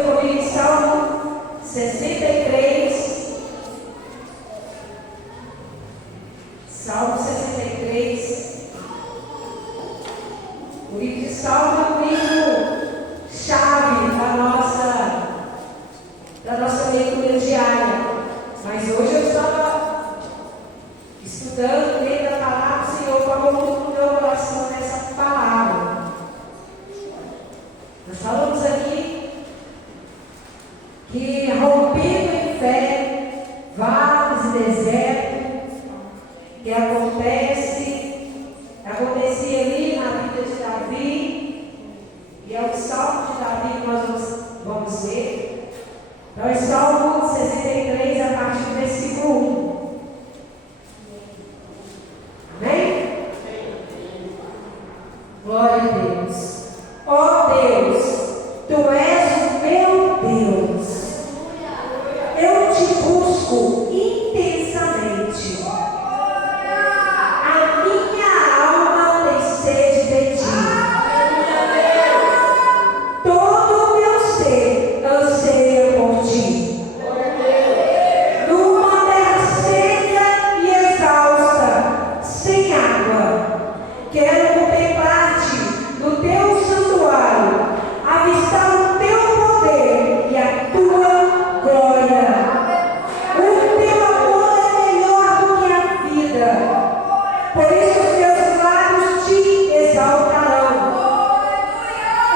ver comigo em Salmo 63. Salmo 63. O livro de Salmo é um livro chave da nossa leitura diária. Mas hoje eu estava estudando, lendo a palavra do Senhor, falou muito no meu coração nessa palavra. Nós falamos aqui que rompendo em fé, vales e desertos, que acontecia ali na vida de Davi, e é o Salmo de Davi que nós vamos ver. Então é Salmo 63, a partir do versículo 1. Amém? Glória a Deus. Ó Deus, Tu és o meu Deus. Eu te busco intensamente. A minha alma tem sede de Ti. Todo o meu ser anseia por Ti. Numa terra seca e exausta, sem água, quero contemplar-Te no Teu santuário, avistar o Teu poder e a Tua glória. O Teu amor é melhor do que a vida, por isso os Teus lábios Te exaltarão.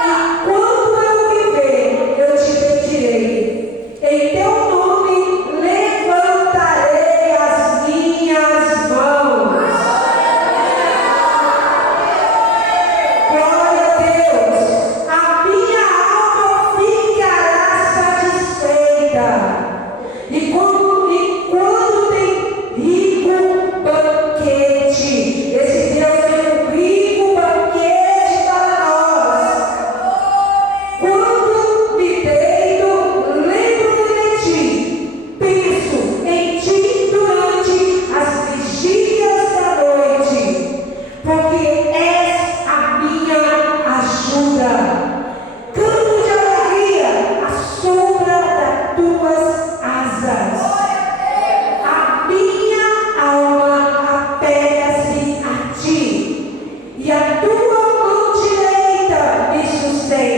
Enquanto eu viver, eu Te bendirei. Em Teu nome levantarei as minhas mãos. Glória a Deus. A minha alma ficará satisfeita. E quando tem rico banquete, esse Deus tem um rico banquete para nós. Quando me deito, lembro-me de Ti, penso em Ti durante as vigílias da noite, porque és a minha ajuda. Canto de alegria à sombra das Tuas asas. A minha alma apega-se a Ti, e a Tua mão direita me sustém.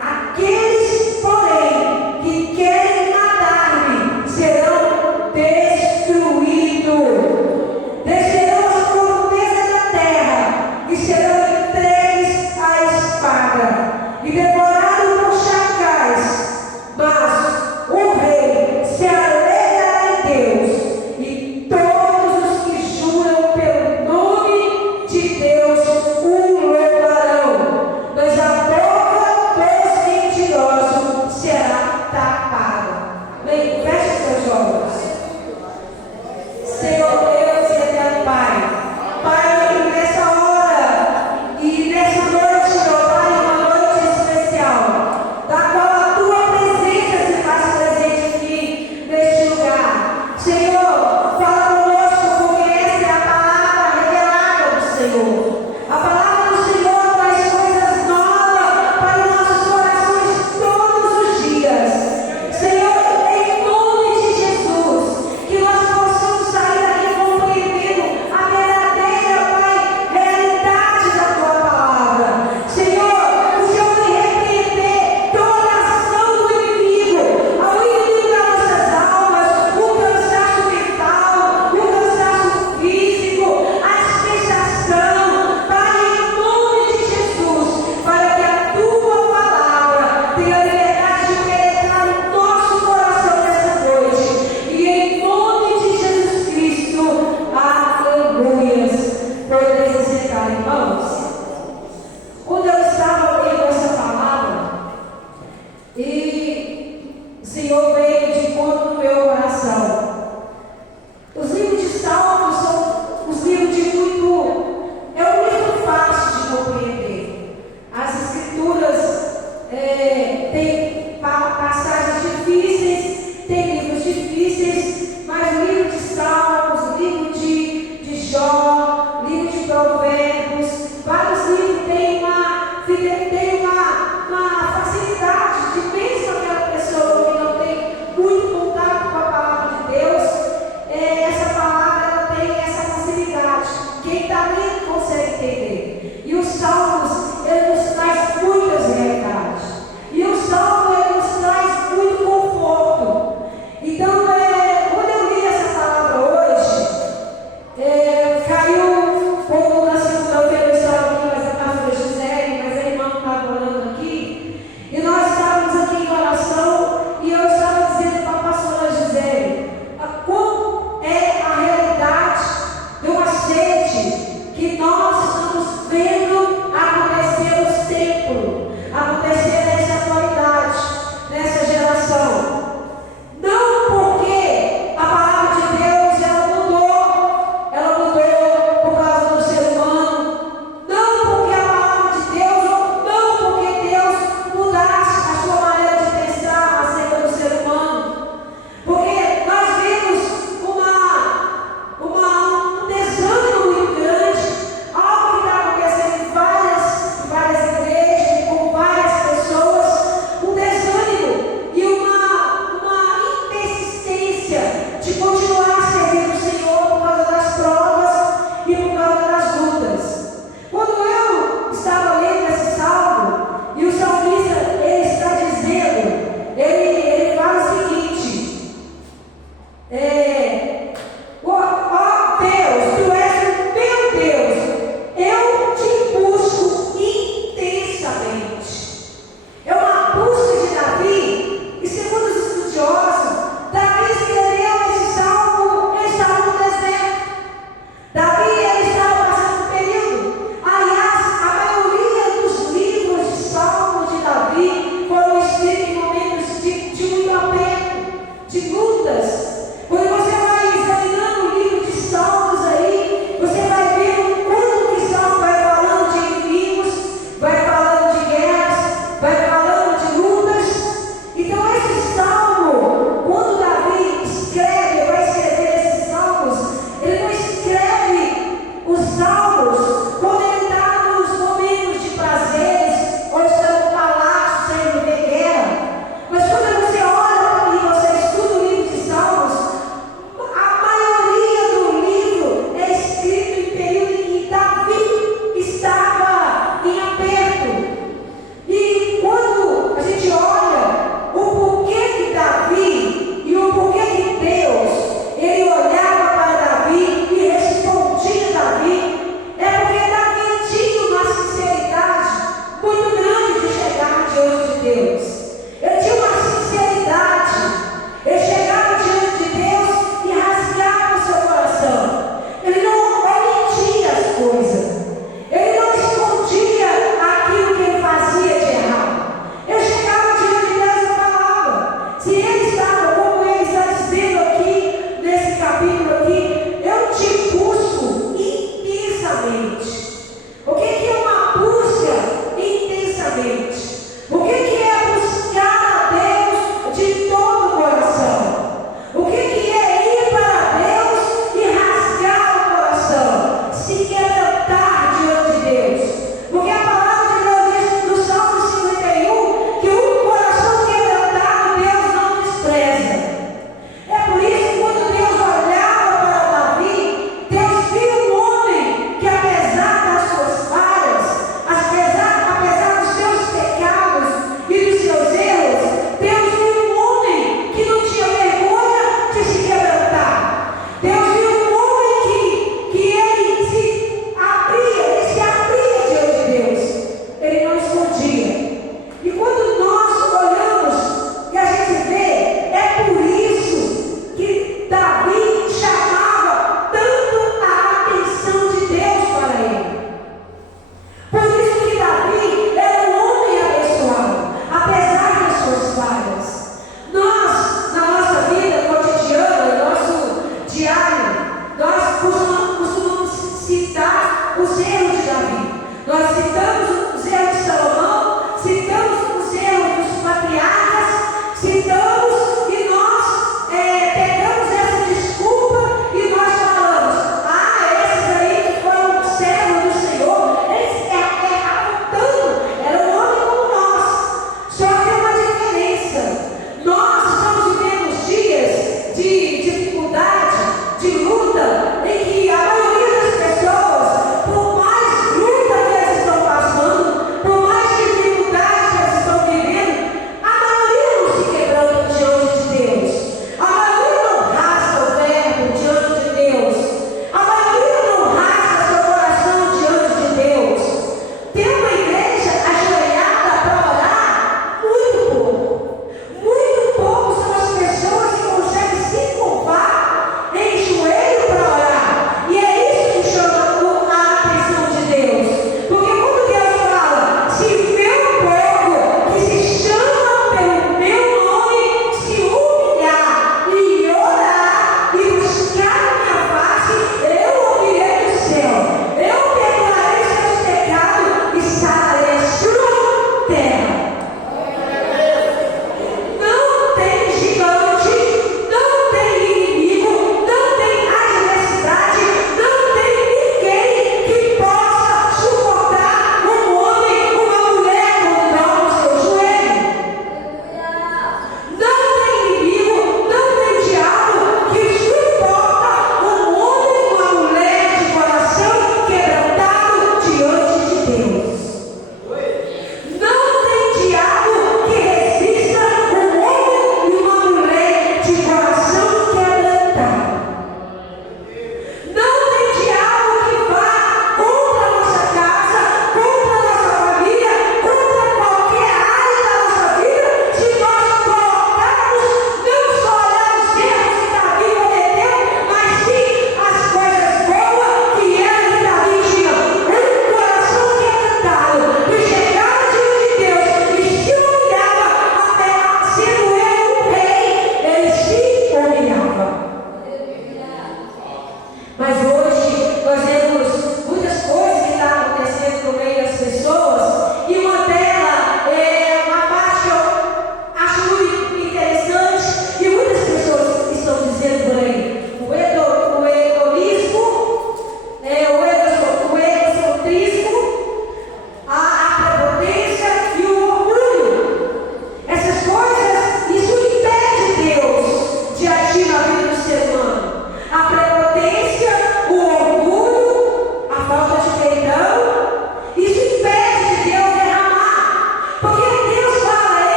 Aqueles, porém, que querem matar-me serão destruídos. Descerão as profundezas da terra e serão entregues à espada e devorados por chacais. Mas o rei se alegrará em Deus, e todos os que juram pelo nome de Deus o louvarão. Mas a boca dos mentirosos será tapada. Bem, feche seus olhos. Senhor Deus e eterno Pai, Pai, nessa hora e nessa noite, ó Pai, uma noite especial, da qual a Tua presença se faz presente aqui neste lugar. Senhor, fala conosco, porque essa é a palavra revelada do Senhor. A palavra do Senhor traz coisas novas para os nossos corações todos os dias. Senhor, em nome de Jesus, que nós possamos sair daqui compreendendo a verdadeira, Pai, realidade da Tua palavra. Senhor, o Senhor vai repreender toda ação do inimigo, ao inimigo das nossas almas, o cansaço mental, o cansaço físico, a dispensação, Pai, em nome de Jesus, para que a Tua palavra tenha liberdade de penetrar no nosso coração nessa noite. E em nome de Jesus Cristo, aleluias. Por necessitar, irmãos. Quando eu estava lendo essa palavra, e o Senhor veio de encontro no meu coração. Os livros de Salmos são os livros de muito. É um livro fácil de compreender. As Escrituras têm passagens difíceis, tem livros difíceis, mas o livro de Salmos, o livro de Jó, livro de Provérbios, vários livros têm uma facilidade de mesmo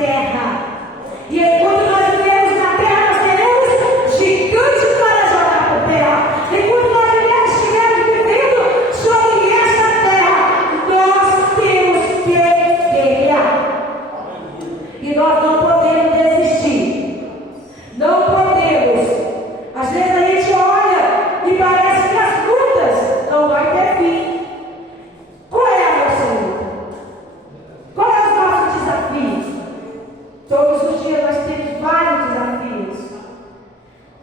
terra. E enquanto nós vivemos na terra, nós teremos gigantes para jogar por terra. Enquanto nós estivermos vivendo sobre essa terra, nós temos que guerrear. E nós não podemos desistir. Não podemos. Às vezes a gente olha e parece que as lutas não vai ter fim. Qual é a nossa luta? Qual é o nosso desafio? Todos os dias nós temos vários desafios.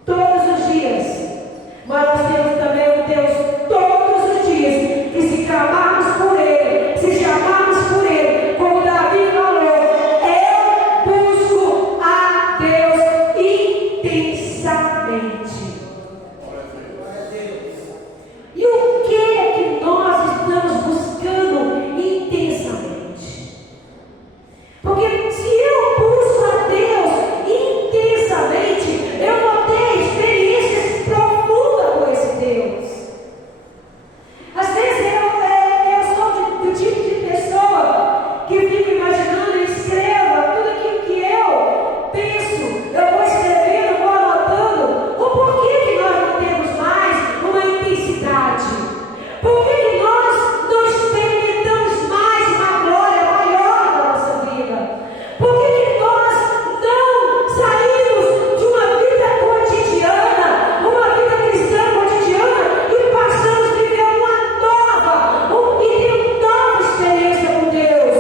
Todos os dias. Mas nós temos também um Deus todos os dias. Que se clamarmos por Ele, se chamarmos por Ele, como Davi falou, eu busco a Deus intensamente. E o que é que nós estamos buscando intensamente? Porque se eu busco a Deus intensamente, eu vou ter experiências profundas com esse Deus. Às vezes eu sou do tipo de pessoa que fica imaginando e escreva tudo aquilo que eu penso. Eu vou escrevendo, vou anotando. O porquê que nós não temos mais uma intensidade? Por que nós não experimentamos mais uma glória maior na nossa vida? Por que nós não saímos de uma vida cotidiana, uma vida cristã cotidiana, e passamos a viver uma nova, e ter nova experiência com Deus?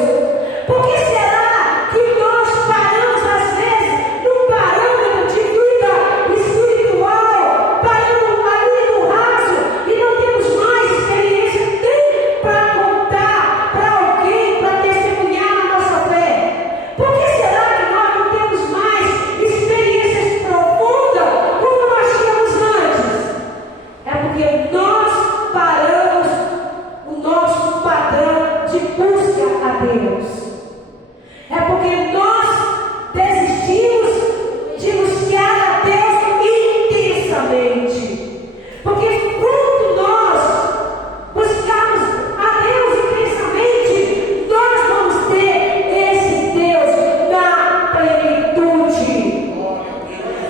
Por que será que nós paramos, às vezes, num parâmetro de vida espiritual, paramos ali no raso, e não temos mais experiência nem para contar para alguém, para testemunhar a nossa fé? Por que será que nós não temos mais experiências profundas como nós tínhamos antes? É porque nós paramos o nosso padrão de busca a Deus. É porque nós desistimos de buscar a Deus intensamente. Porque quando nós buscarmos a Deus intensamente, nós vamos ter esse Deus na plenitude.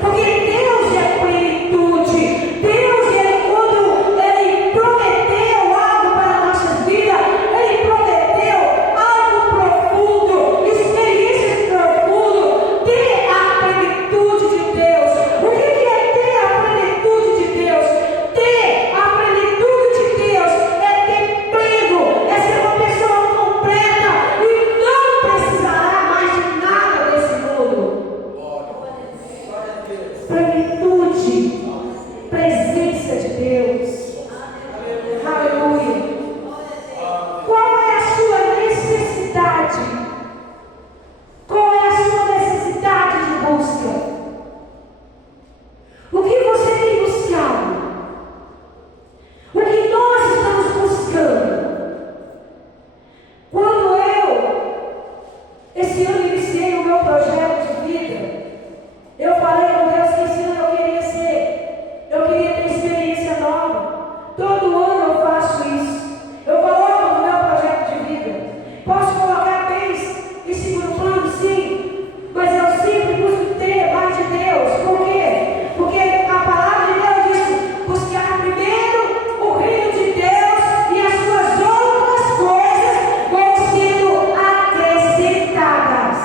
Porque Deus é plenitude. Deus, quando Ele prometeu algo para nossas vidas, Ele prometeu algo profundo, experiências profundas, ter a plenitude de Deus. O que é ter a plenitude de Deus? Ter a plenitude de Deus é ter pleno, é ser uma pessoa completa e não precisará mais de nada desse mundo. Plenitude, presença de Deus. Aleluia. Qual é a sua necessidade? Qual é a sua necessidade de busca? O que você tem buscado? O que nós estamos buscando? Quando esse ano, iniciei o meu projeto de vida, eu falei com Deus que esse ano eu queria ter experiência nova. Todo ano eu faço isso. Eu coloco no meu projeto de vida. Posso colocar bens em segundo plano, sim, mas eu sempre busco ter mais de Deus. Por quê? Porque a palavra de Deus diz: buscar primeiro o reino de Deus e as suas outras coisas vão sendo acrescentadas.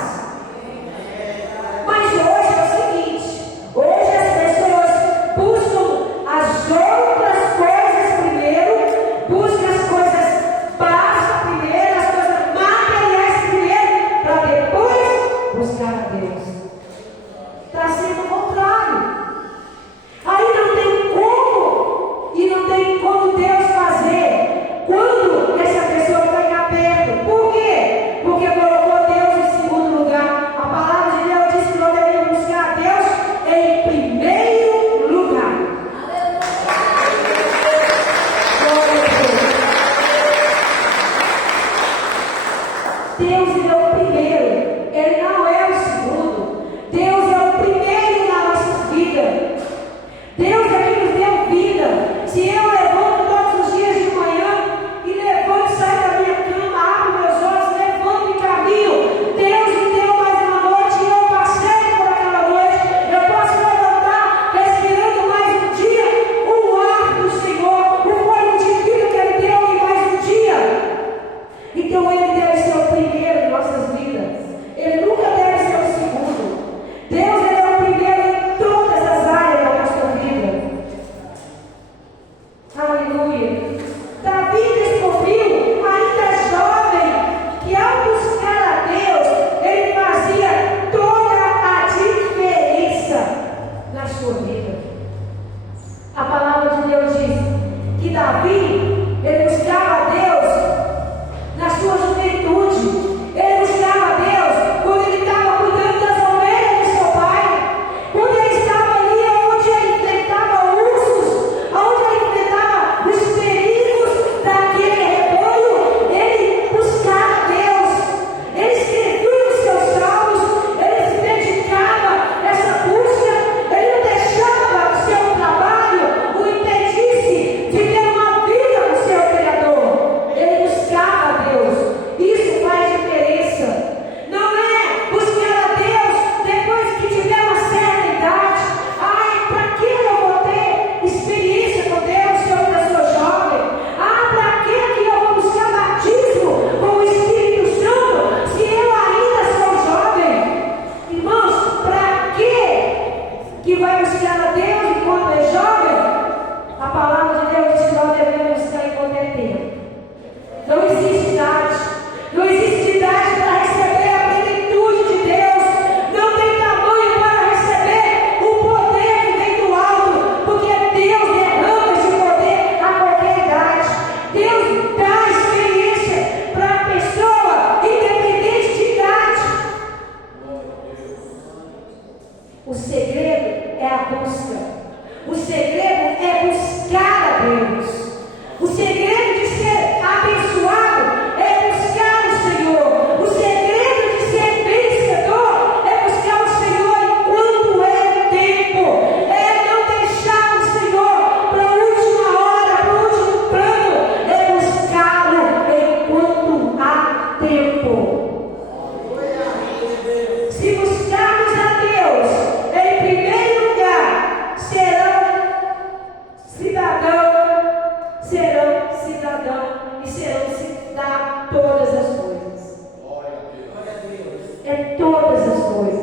todas as coisas.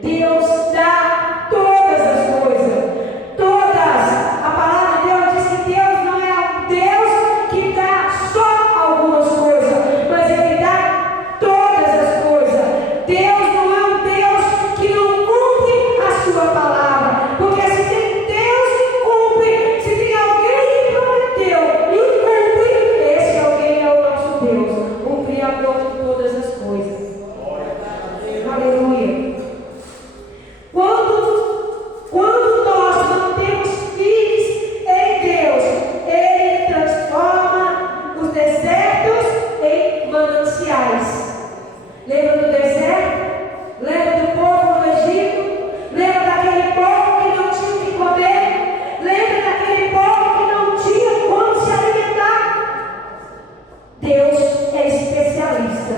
Deus dá todas as coisas. Todas. A palavra de Deus diz que Deus não é um Deus que dá só algumas coisas, mas Ele dá todas as coisas. Deus não é um Deus que não cumpre a sua palavra. Porque se tem Deus que cumpre, se tem alguém que prometeu e cumpre, esse alguém é o nosso Deus, o Criador de todas as coisas. Aleluia. Quando nós não temos filhos em Deus, Ele transforma os desertos em mananciais. Lembra do deserto? Lembra do povo no Egito? Lembra daquele povo que não tinha o que comer? Lembra daquele povo que não tinha como se alimentar? Deus é especialista.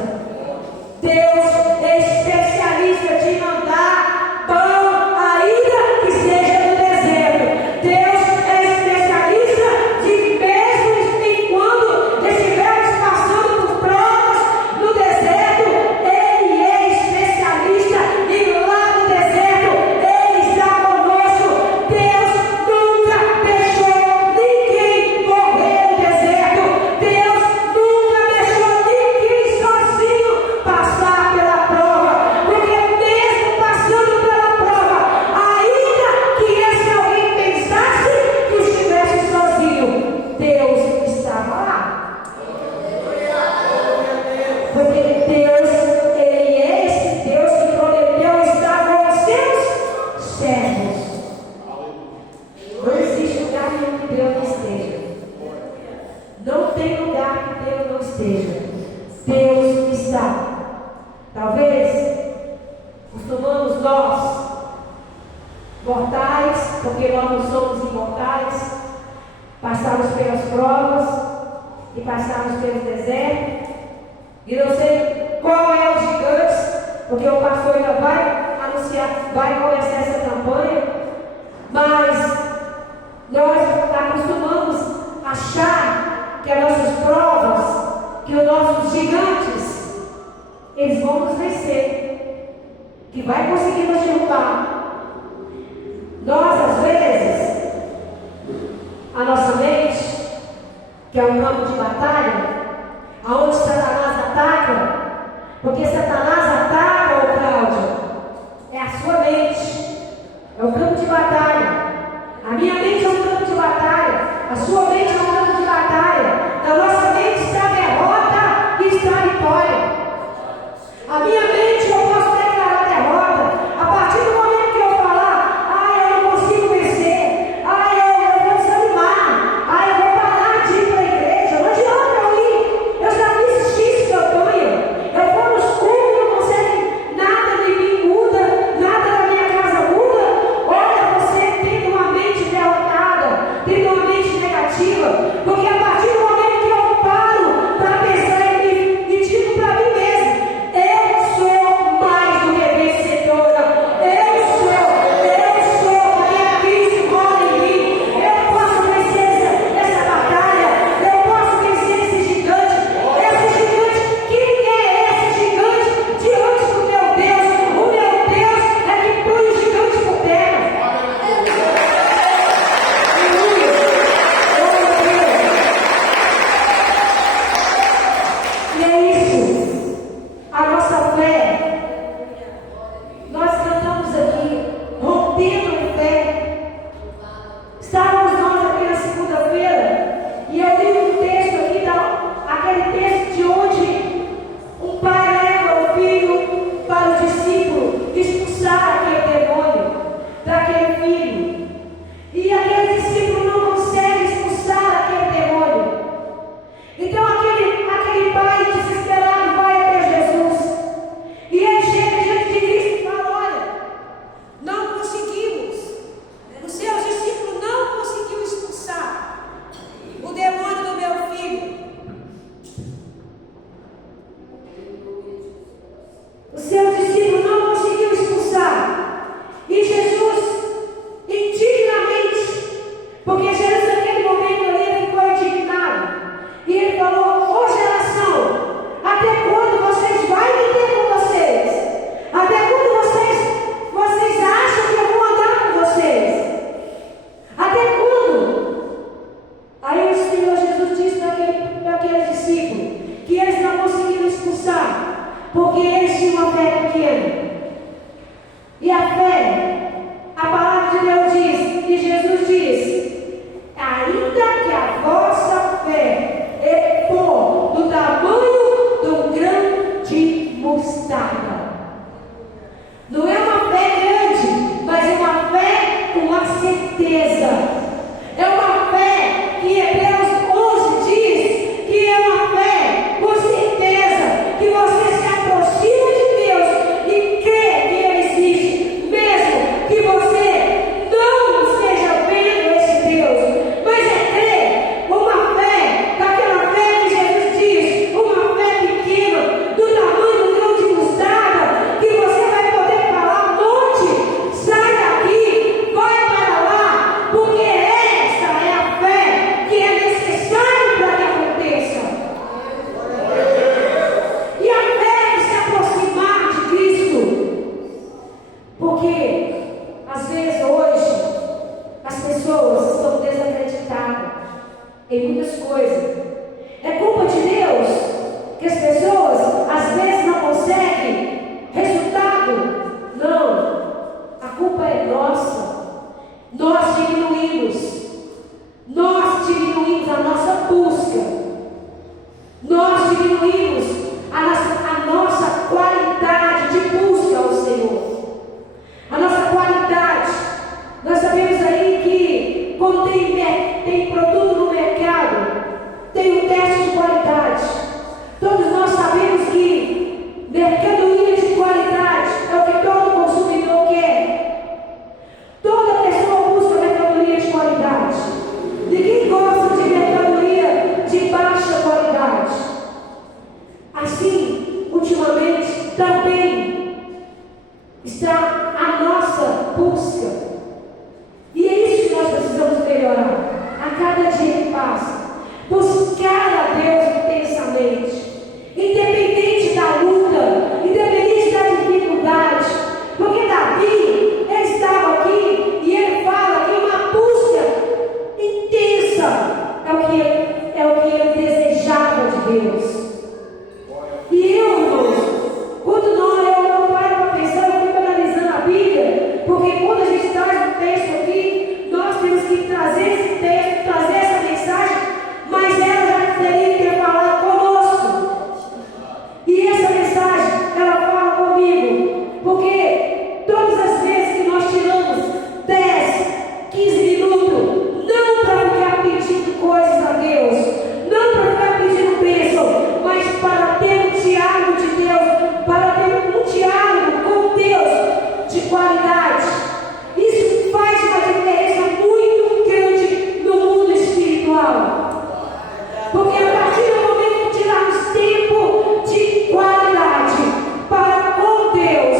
Deus é especialista de mandar pão, ainda que seja no deserto. Deus é especialista de, mesmo enquanto estivermos passando por provas no deserto, Ele é especialista e lá no deserto Ele está conosco. Deus nunca deixou ninguém morrer no deserto. Deus nunca deixou ninguém sozinho passar pela prova, porque mesmo passando pela prova, ainda que esse alguém pensasse que estivesse sozinho, Deus estava lá. Porque Deus, Ele é esse Deus que prometeu estar com os seus servos. Não existe lugar nenhum que Deus não esteja. Não tem lugar que Deus não esteja. Deus está. Talvez costumamos nós, mortais, porque nós não somos imortais, passarmos pelas provas e passarmos pelos desertos. E não sei qual é o gigante, porque o pastor ainda vai anunciar, vai começar essa campanha, mas nós acostumamos achar que as nossas provas, que os nossos gigantes, eles vão nos vencer, que vai conseguir nos derrubar. Nós, às vezes, a nossa mente, que é um campo de batalha, aonde Satanás ataca, porque Satanás ataca, ô Cláudio, é a sua mente, é o campo de batalha. A minha mente é um campo de batalha, a sua mente é um campo de batalha. Na nossa mente está a derrota e está a vitória. A minha mente eu posso declarar derrota. A partir do momento que eu falar, eu não consigo vencer, eu vou desanimar, eu vou parar de ir para a igreja, não adianta eu ir, eu já fiz X campanha, eu vou nos cultos, não consegue está a nossa busca. E é isso que nós precisamos melhorar a cada dia que passa. Buscar a Deus intensamente, independente da luta, independente da dificuldade. Porque Davi, ele estava aqui e ele fala que uma busca intensa é o que ele desejava de Deus. E eu, irmãos, quando eu não paro para pensar, eu fico analisando a Bíblia, porque quando a gente traz um texto aqui, nós temos que trazer esse texto, trazer essa mensagem, mas ela já teria que ter falado conosco. E essa mensagem, ela fala comigo, porque todas as vezes que nós tiramos 10, 15 minutos, não para ficar pedindo coisas a Deus, não para ficar pedindo bênção, mas para ter um diálogo de Deus, para ter um diálogo com Deus de qualidade. Isso faz uma diferença muito grande no mundo espiritual. Porque a partir do momento que tirarmos tempo de qualidade para com Deus,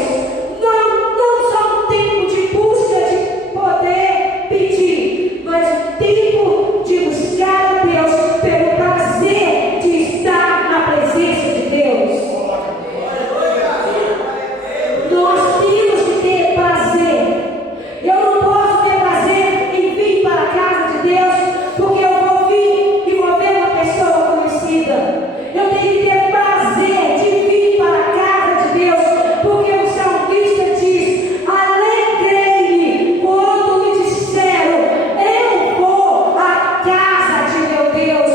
não só um tempo de busca de poder pedir, mas um tempo de buscar a Deus pelo prazer de estar na presença de Deus. Nós temos que ter prazer. Eu não posso ter prazer em vir para a casa de Deus porque eu vou vir e vou ver uma pessoa conhecida. Eu tenho que ter prazer de vir para a casa de Deus porque o salmista diz: alegrei-me quando me disseram, eu vou à casa de meu Deus.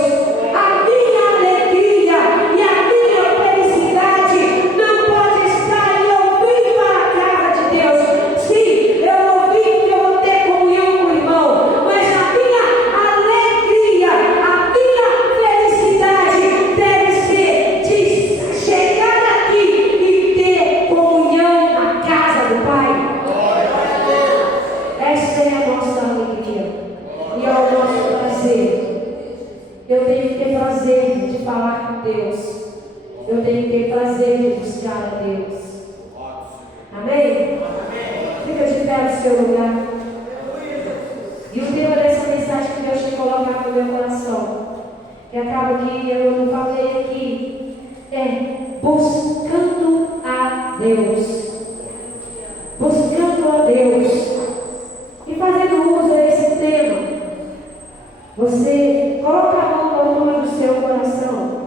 A minha alegria e a minha felicidade não pode estar em eu vir para a casa de Deus. Sim, eu vou vir porque eu vou ter comunhão com o irmão, mas a minha alegria, a minha felicidade deve ser de chegar aqui e ter comunhão na casa do Pai. Essa é a nossa alegria e é o nosso prazer. Eu tenho que ter prazer de falar com Deus. Eu tenho que ter prazer de buscar a Deus. Amém? Fica de pé no seu lugar. E o tema dessa mensagem que Deus tem colocado no meu coração, que acaba que eu não falei aqui, é buscando a Deus. Buscando a Deus. E fazendo uso desse tema, você coloca a mão na altura do seu coração